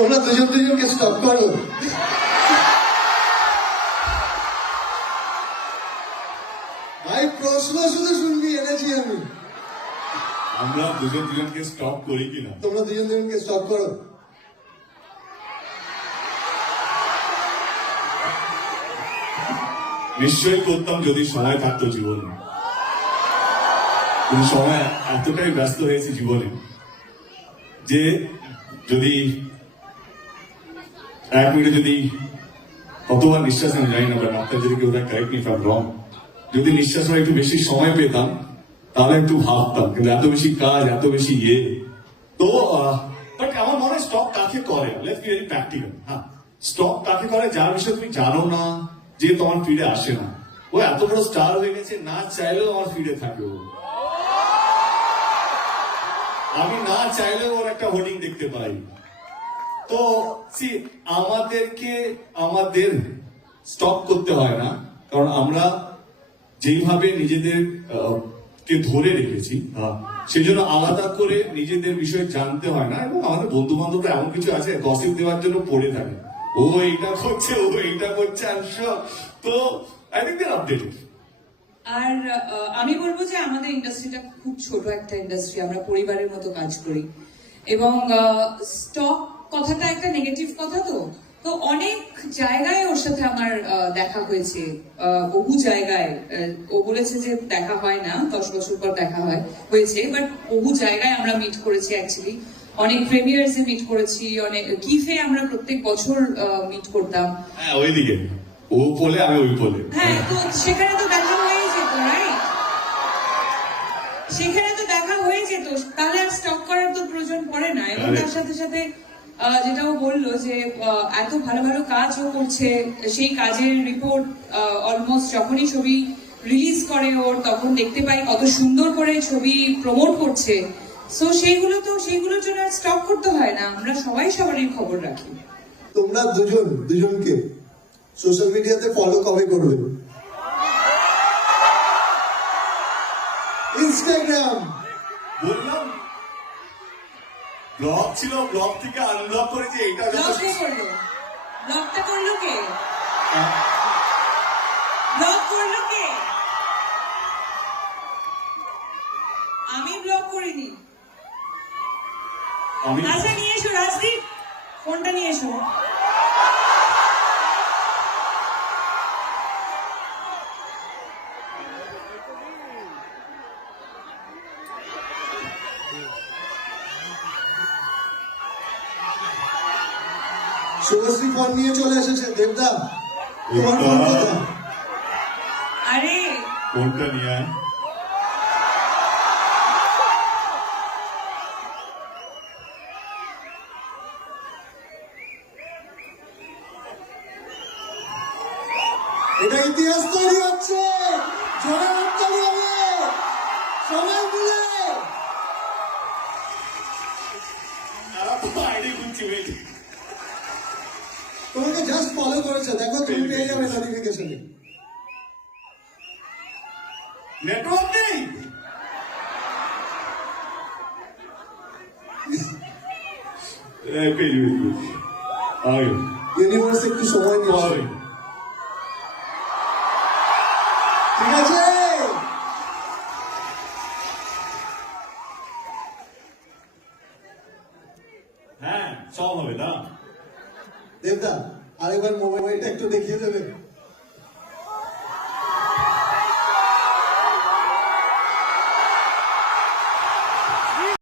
তোমরা দুজন দুজনকে স্টপ করো। ভাই প্রশ্ন শুধু শুনবি এনেছি আমি। আমরা দুজন দুজনকে স্টপ করি কিনা? তোমরা দুজন দুজনকে স্টপ করো। নিশ্চয়ই করতাম যদি সময় থাকতো জীবনে, কিন্তু সময় এতটাই ব্যস্ত হয়েছে জীবনে যে যদি 1 মিনিটে যদি কতবার নিঃশ্বাস আমি জানি না, আপনার যদি কেউ কারেক্ট মি ফ্রম রং, যদি নিঃশ্বাস একটু বেশি সময় পেতাম তাহলে একটু ভাবতাম, কিন্তু এত বেশি কাজ, এত বেশি তো বাট আমার মনে হয় স্টপ কাকে করে, লেটস বি ভেরি প্র্যাকটিক্যাল। হ্যাঁ, স্টপ কাকে করে যার বিষয়ে তুমি জানো না, যে তোমার ফিডে আসে না। ও এত বড় স্টার হয়ে গেছে, না চাইলেও আমার ফিডে থাকে। ও আমি না চাইলেও ওর একটা হোর্ডিং দেখতে পাই। তো আমাদের স্টপ করতে হয় না, কারণ আমরা যেইভাবে নিজেদের কে ধরে রেখেছি, সেই জন্য আলাদা করে নিজেদের বিষয়ে জানতে হয় না। এবং আমাদের বন্ধু বান্ধবরা এমন কিছু আছে গসিপ দেওয়ার জন্য পড়ে থাকে, ও এইটা করছে, ও এইটা করছে, তো আই থিঙ্ক দ্যাট আপডেটেড। আর আমি বলবো যে আমাদের ইন্ডাস্ট্রিটা খুব ছোট একটা ইন্ডাস্ট্রি, আমরা পরিবারের মতো কাজ করি। এবং স্টক কথাটা একটা নেগেটিভ কথা, তো অনেক জায়গায় ওর সাথে আমার দেখা হয়েছে, বহু জায়গায়। ও বলেছে যে দেখা হয় না, 10 বছর পর দেখা হয়েছে, বাট বহু জায়গায় আমরা মিট করেছি অ্যাকচুয়ালি। অনেক প্রিমিয়ার্সে মিট করেছি, অনেক কিফে আমরা প্রত্যেক বছর মিট করতাম। হ্যাঁ, ওইদিকে ও বলে আমি ওই বলে। হ্যাঁ, তো সেখানে তো দেখা হয়ে যেত, রাইট? সেখানে তো দেখা হয়ে যেত, তাহলে আর স্টক করার তো প্রয়োজন পড়ে না। এবং তার সাথে সাথে যেটা ও বললো যে এত ভালো ভালো কাজ ও করছে, সেই কাজের রিপোর্ট অলমোস্ট যখনই ছবি রিলিজ করে ওর, তখন দেখতে পাই কত সুন্দর করে ছবি প্রমোট করছে। সো সেইগুলোর জন্য আর স্টক করতে হয় না, আমরা সবাই সবারই খবর রাখি। তোমরা দুজনকে সোশ্যাল মিডিয়াতে ফলো কবে করবে? ইনস্টাগ্রাম বললাম ব্লগ ছিল, ব্লগ থেকে আনব্লক করেছে। এটা ব্লগটা করলো কে? ব্লগ করলো কে? আমি ব্লগ করিনি। আচ্ছা, নিয়ে এসো রাজদীপ, ফোনটা নিয়ে এসো। শুভশ্রী ফোন নিয়ে চলে এসেছে। দেবদা, তোমার ফোন কোথায়? আরে ফোনটা নিয়ে আয়। এটা ইতিহাস তৈরি হচ্ছে, জোরে হাততালি হবে সবাই মিলে। তোমাকে জাস্ট ফলো করেছে, দেখো তুমি পেয়ে যাবে নোটিফিকেশনে। নেটওয়ার্ক নেই। ইউনিভার্স একটু সময় নিয়ে, ঠিক আছে? হ্যাঁ, সব হবে না। দেবদা, আরেকবার মোবাইলটা একটু দেখিয়ে দেবে?